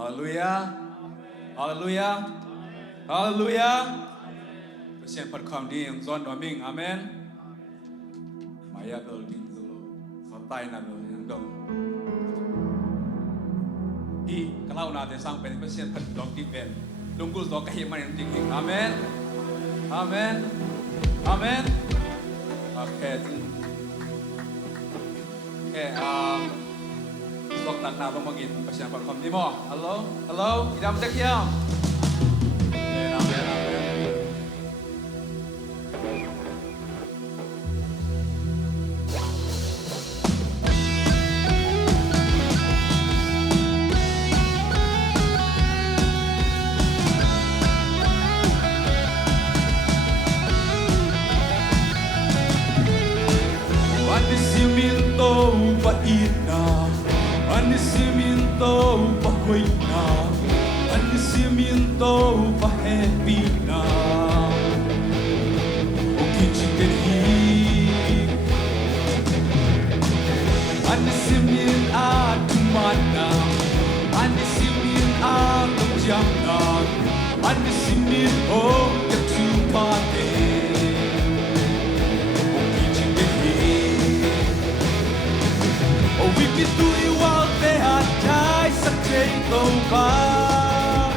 Hallelujah. Hallelujah. Hallelujah. Pasien pat kham di yang zon doming. Amen. Maya building dulu. Sotai na building dong. Hi kalau nate sang pen pasien pat dong di pen. Lunggul do kahit manin dingin. Amen. Amen. Amen. Okay. Okay. Lok tak na bangin pasien pat kham di mo. Hello. Hello. Idam tek yam. Amen. Amen. Amen. Anisiminto pahoina, anisiminto pahepina. Okichikeri, anisimin atumana, anisimin atumjamna, anisimin om yatupate. Oh, we can do it while they are tied, sakay Topan.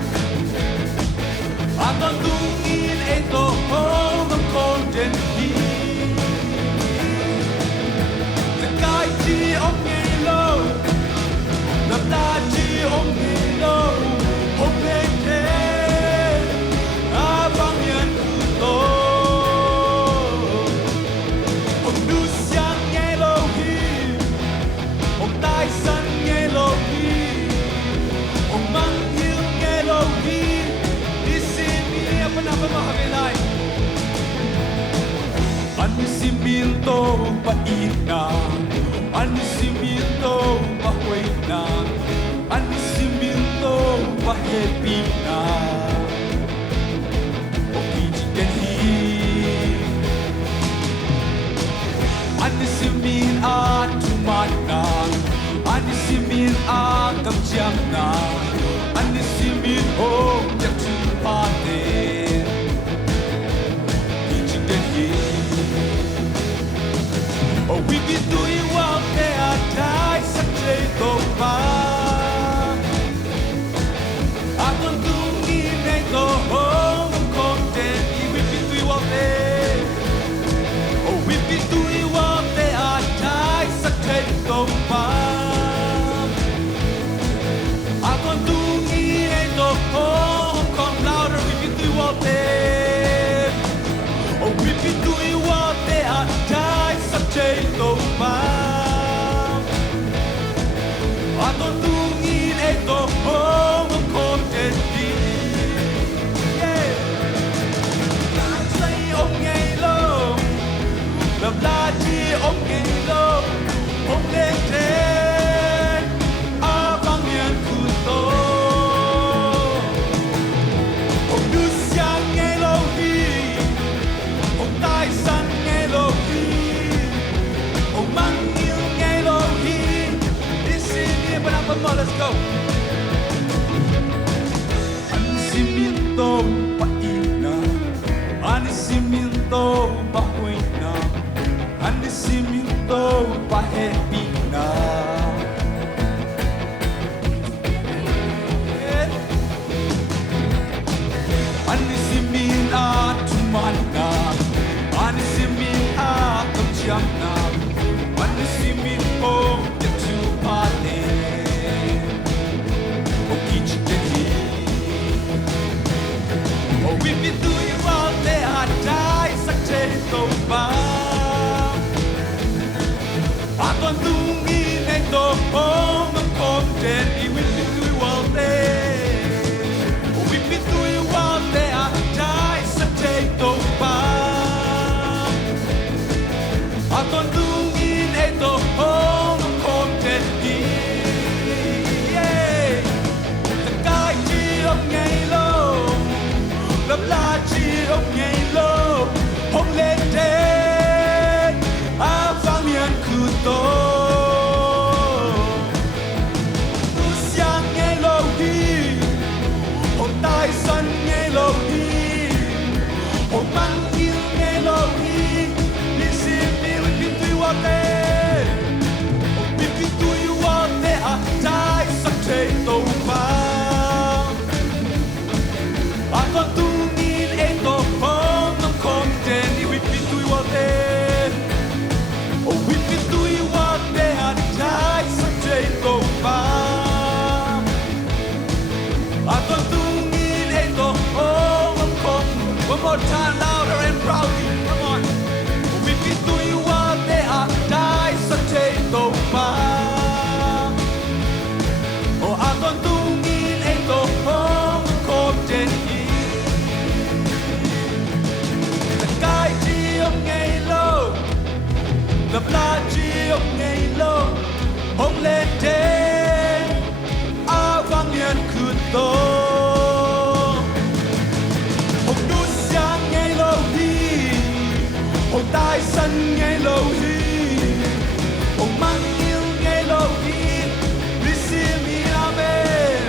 Ang dungin ito, oh, ng golden heat. Sakay chi om ngilo, napta chi om ngilo, om heke, abang yan kuto. Om nusyang Elohim, Tài sân Elohim, ông mang yêu Elohim, đi xin đi apa nama mahamelai. Anisiminto paina, anisiminto pahuina, anisiminto pahepina. Okichikeri, anisimin atumana. Anisimin agam jamna, anisimin om yatupate. Ichikeri, oh we be doing what they are tied, sakay Topan. Ang dungin ito, oh content, we be doing what they. Oh we be doing what they are tied, sakay Topan. ba o aton tungin ay tohong khom trên hi ta kai chiom ngày lâu lập la chiom ngày lâu ông lên trên a vang liên khứ tô ông đút sang ngày lâu hi ông tai sân ngày lâu hi ông mang yêu ngày lâu hi receive me amen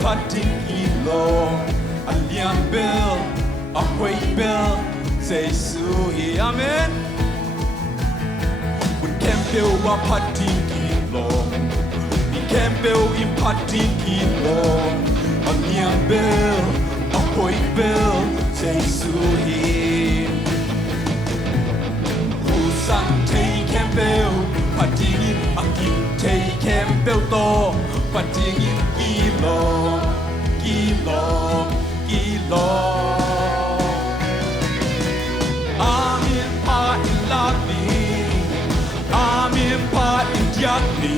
Patting ilo, aliam bell, a white bell, say so he amen. When Campbell wa patting ilo, we Campbell in patting ilo, aliam bell, a white bell, say so he. Who sang take Campbell, patting in a king take Campbell to, patting in ilo. Kilo Amin pa in lagni Amin pa in diagni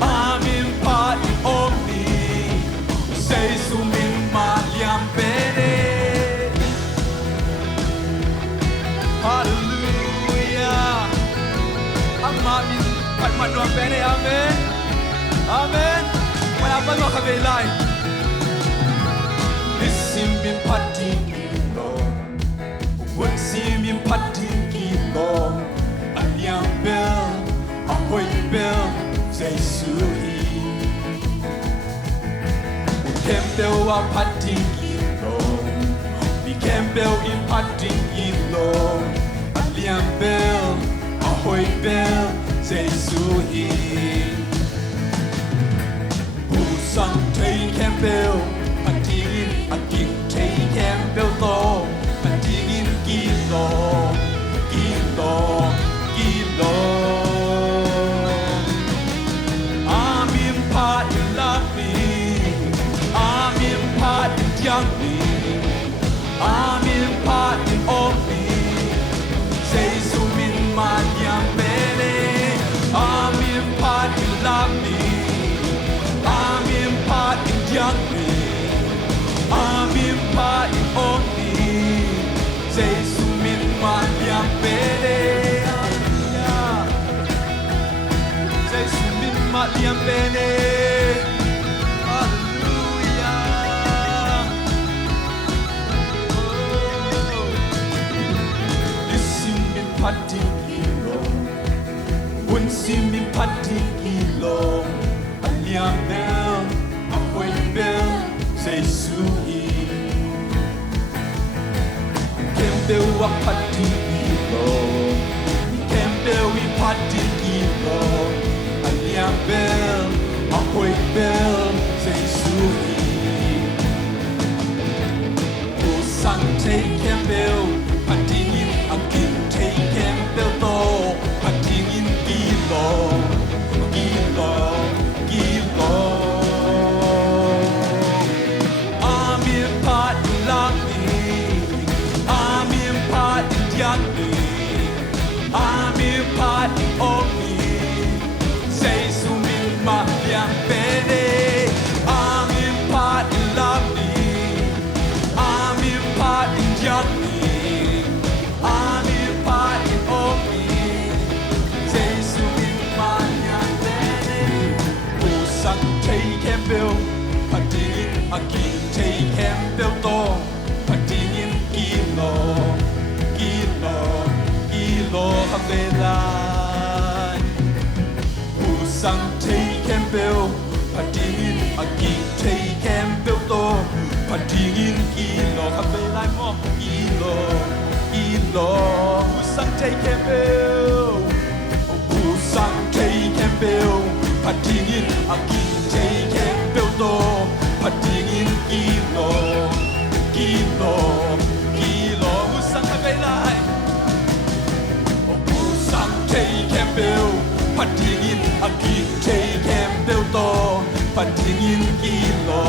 Amin pa in omni Say sumin maliam pere Hallelujah Amamin pat madwa pere amen Amen Malapan mo kabilay Simbin pating kilo, when simbin pating kilo, aliam bell, a white bell, say suhi. We Campbell wa pating kilo, we Campbell in pating kilo, aliam bell, a white bell, say suhi. Who sang take Campbell? A king take Campbell to, a dingin kilo. Amin pa in lagni, amin pa in diagni, amin pa in omni. Say sumin manyang bene, amin pa in lagni, amin pa in diagni. Amin pa in omni, say sumin manyang pere, say sumin manyang pere, hallelujah. Simin pating kilo, un simin pating kilo, aliam bell, apoy bell. Say suhi Campbell wa pating kilo Campbell we pating kilo Aliam bell a white bell say suhi Who sang take Campbell pating in a king take Campbell to pating in kilo Amin pa in omni, say sumin manyang pere. Amin pa in lagni, amin pa in diagni, amin pa in omni, say sumin manyang pere. Pusang take Campbell, patingin a king take Campbell to, patingin kilo. Kabelan Pusang take Campbell patingin a king take Campbell to patingin kilo kabelan mo kilo Pusang take Campbell Pusang take Campbell patingin a king take Campbell to patingin kilo Pusang kabelan campbell Pat dingin aki Tay campbell to Pat dingin kilo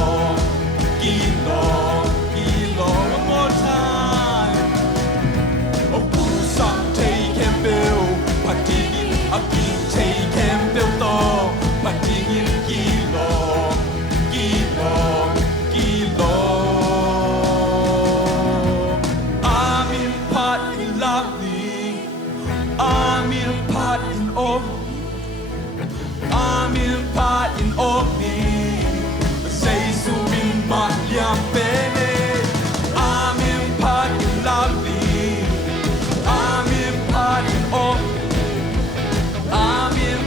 one more time Oh Pusang Tay campbell Pat dingin aki Tay campbell to Pat dingin kilo I'm in pot in lovely I'm in pot in Omni Say sumin mahyang pene I'm in pot in lovely I'm in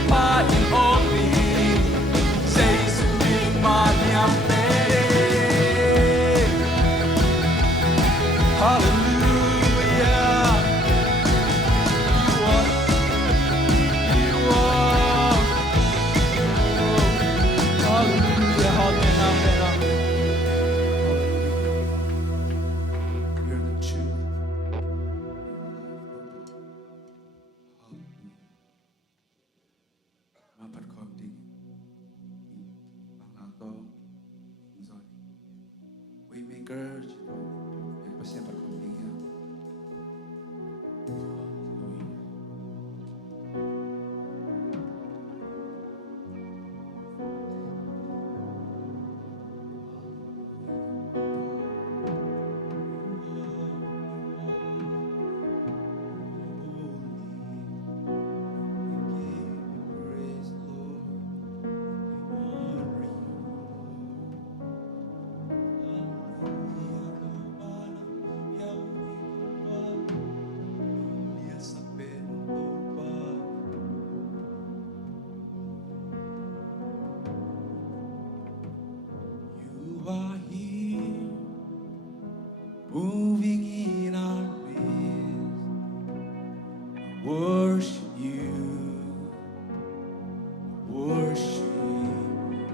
pot in Omni Say sumin mahyang pene Hallelujah You are Hallelujah, amen. You're the truth. Ma pat khom ding. Bang to Zomi. Waymaker. Yan pa siya pat khom ding ya. You are here, moving in our midst. I worship you, worship you.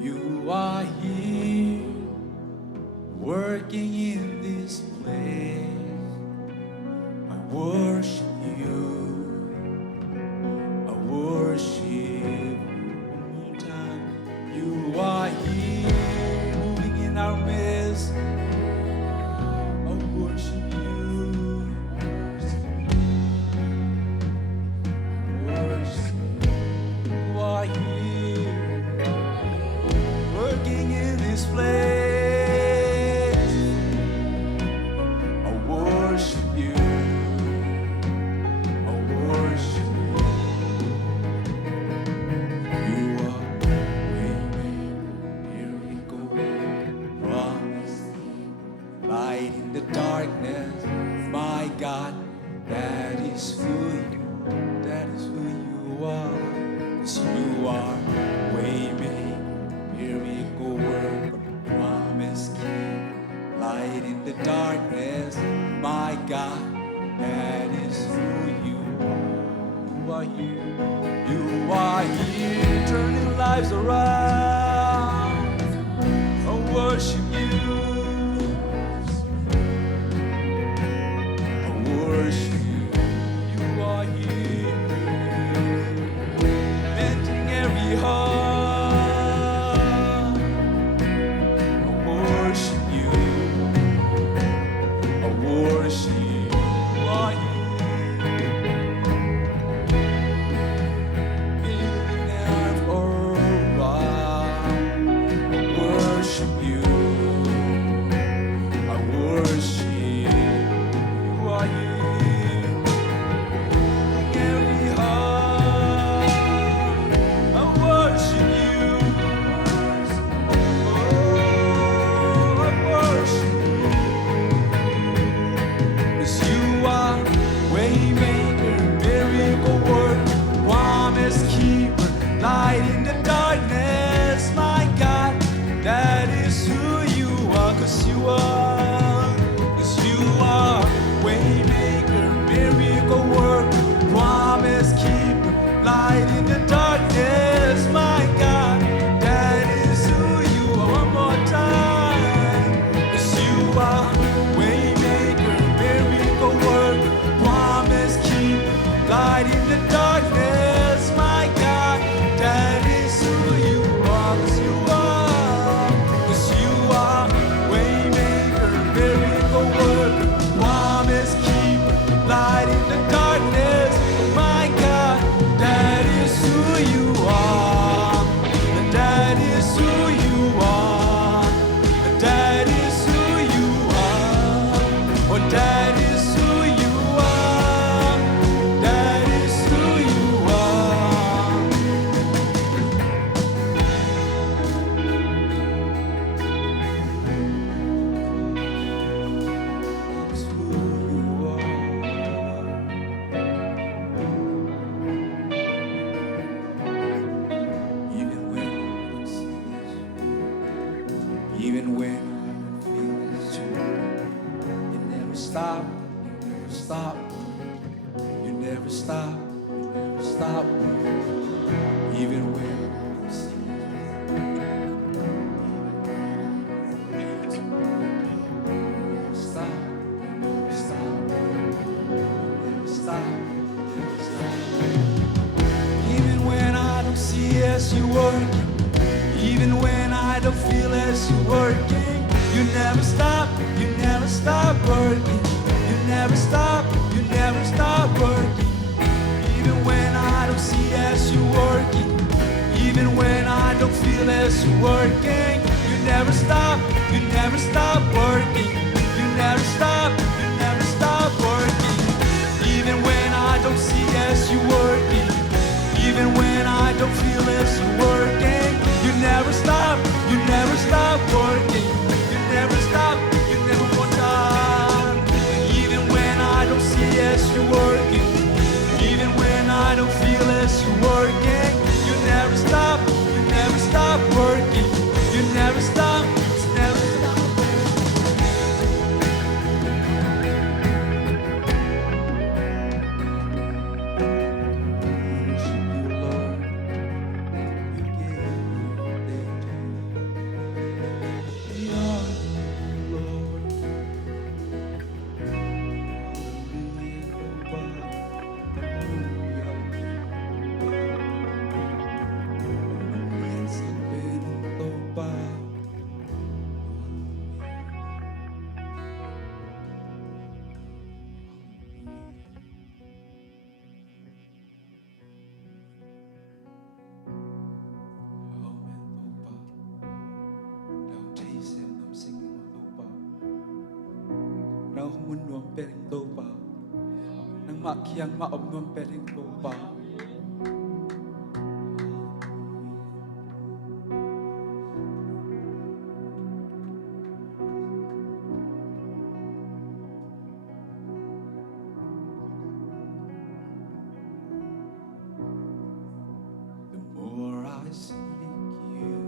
You are here, working in this place. I worship you, I worship you. One more time. You are here, moving in our midst. I worship you. Worship you. You are here, working in this place. I worship you. I worship you. You are miracle, promise, light in the darkness. My God, that is who you are. 'Cause you are waymaker, miracle worker, promise keep, light in the darkness. My God, that is who you are. You are here, you are here, turning lives around. I worship you. I worship you. You are here, mending every heart. I worship you. I worship you. You are here, healing earth around. I worship you. I worship you. You are here, every heart. I worship you. Oh, I worship you. 'Cause you are stop. You never stop. You never stop. Even when you see stop. Never stop. Never stop. Never stop. Even when I don't see as you working. Even when I don't feel as you working. You never stop. You never stop working. You never stop. You never stop working. Even when I don't see as you working. Even when I don't feel as you working. You never stop. You never stop working. You never stop. You never stop working. Even when I don't see as you working. Even when I don't feel as you working. You never stop. You never stop working. You never stop. You never go down. Even when I don't see as you working. Even when I don't feel as you working. You never stop. You never stop working. You never stop. You never stop. Topan, nang makiang maobnon peling Topan. The more I seek you,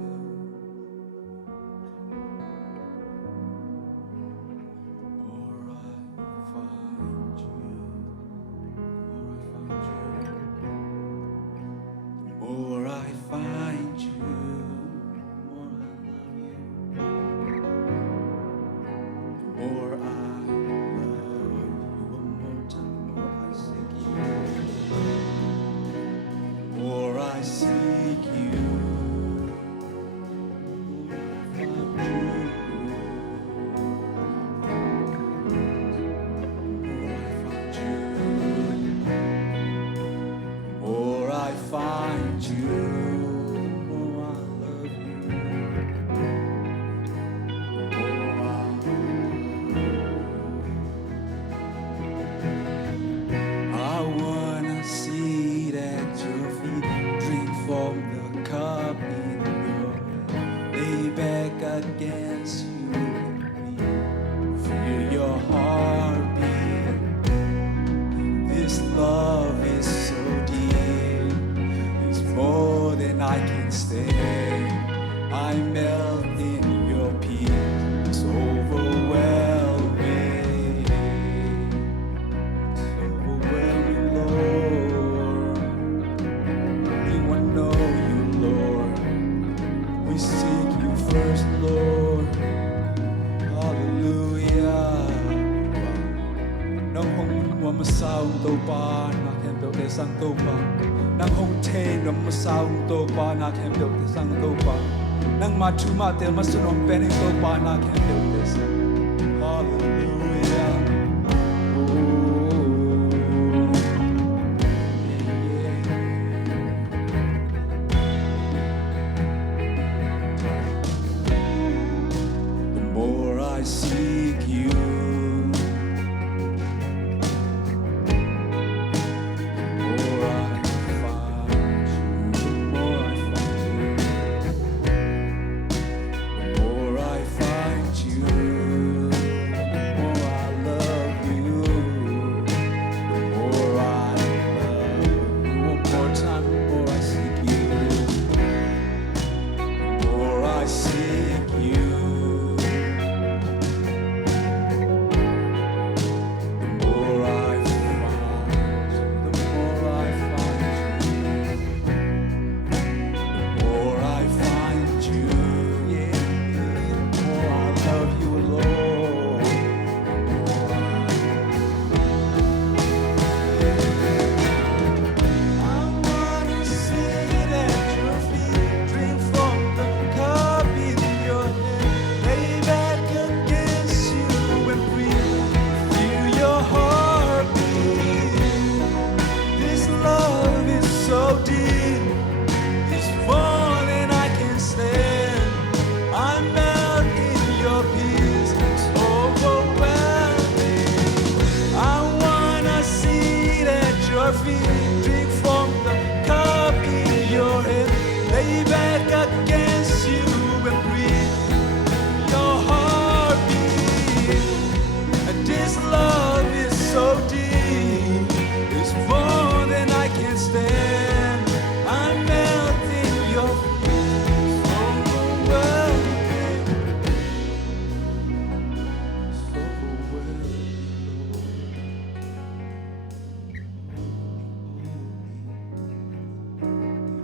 more I find you, more I love you. The more I love you, one more time, the more I seek you. The more I seek you, more I find you. Against you, feel your heartbeat. This love is so deep, it's more than I can stay. I melt in your peace, it's overwhelming. It's overwhelming, Lord. We want to know you, Lord. We seek you first, Lord. Hallelujah. Nang hong mua masaung Topan, na kem bel de sang Topan. Nang hong te nam masaung Topan, na kem bel de sang Topan. Nang matuma te masunom pening Topan, na kem bel de sang. Hallelujah. I seek you, more I find you, more I find you, more I find you, more I love heartbeat. Drink from the cup in your hand. Lay back against you and breathe your heartbeat. And this love is so deep. It's more than I can stand. I'm melting your feet. So overwhelming. So overwhelming, Lord.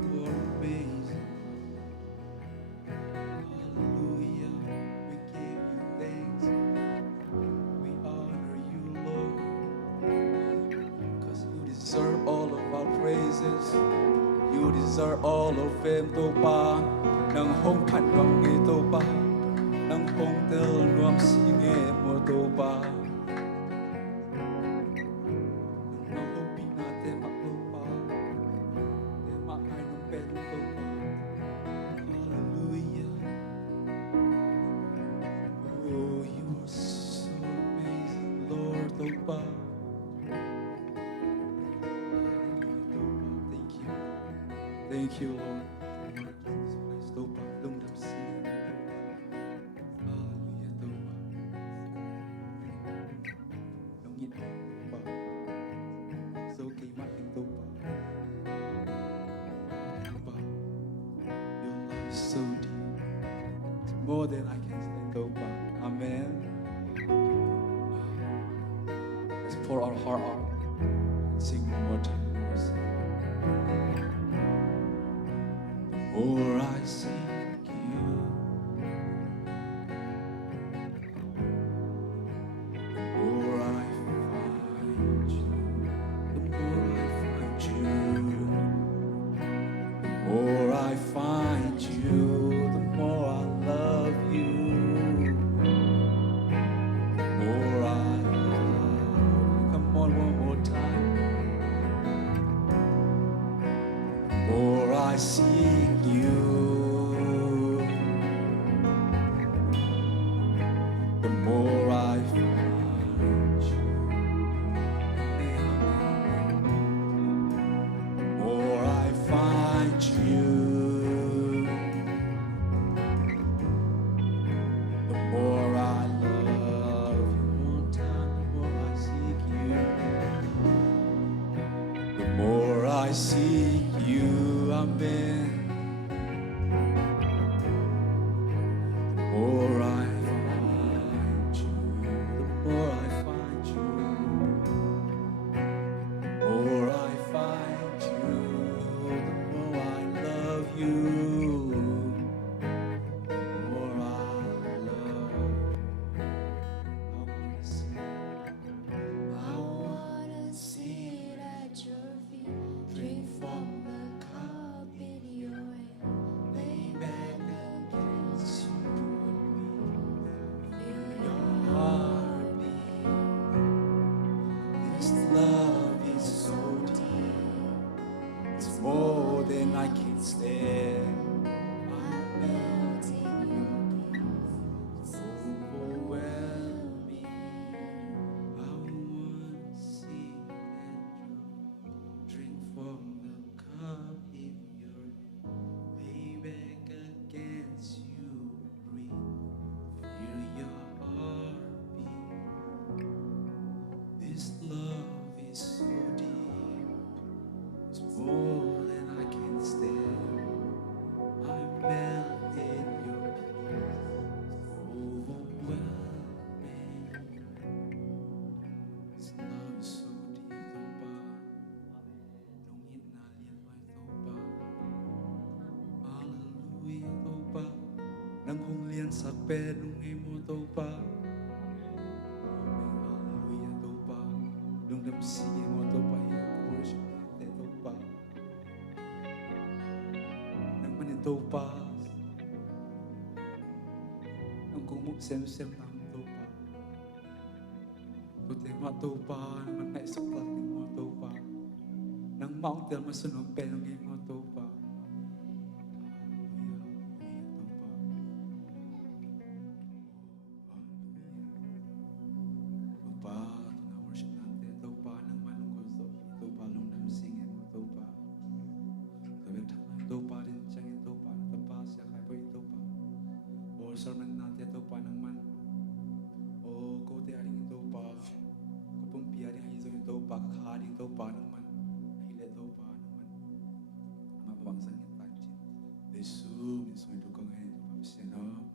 You are amazing. Hallelujah. We give you thanks. We honor you, Lord. Because you deserve all of our praises. You deserve all of them, Topan. Nang hong khat ngam nge Topan. Nang hong tel nuam si nge mo Topan. Nang hong pina te mak Topan. Te mak ai nong pen Topan. Hallelujah. Oh, you are so amazing, Lord Topan. Thank you. Thank you, Lord. Topan, lungdam si. Hallelujah, Topan. Dingin, Topan. So kay manin Topan. Topan, your love is so deep. It's more than I can stand, Topan. Amen. Let's pour our heart out. Sing one more time. The more I seek you, the more I find you. The more I find you, the more I find you, the more I love you. The more I love you. Come on, one more time. The more I seek you, the more I find you. The more I find you, the more I love you. One time, the more I seek you, the more I seek you. Amen. The more I find you, the more I find you, the more I find you, the more I love you, the more I love you. I wanna sit at your feet, drink from the cup in your hand, lay back against you and feel your heartbeat. This love is so deep, it's more than I can stand. I'm melting your peace, so overwhelming. I wanna see and drink from the cup in your hand, lay back against you, breathe, feel your heartbeat. This love is so deep, it's more than I can stand. I'm melting your peace, overwhelming. This love is so deep, Topan. Lungulhna lian mai Topan. Hallelujah, Topan. Nang hong lian sak pe nung ngay mo Topan. Hallelujah, Topan. Lungdam sige mo Topan. Worship natin Topan. Nang manin Topan. Nang kumuk sem-sem nang Topan. Tutema Topan. Nang naisaklat ng mo Topan. Nang maong tel masunod pe nung ngay mo Topan. Topan, na worship natin. Topan, ang manong gusto. Topan, lungdam si bakakari Topan naman, hile Topan naman, mababangsan kita chin. Yesu minsan itu kau ngayon tu papsi no.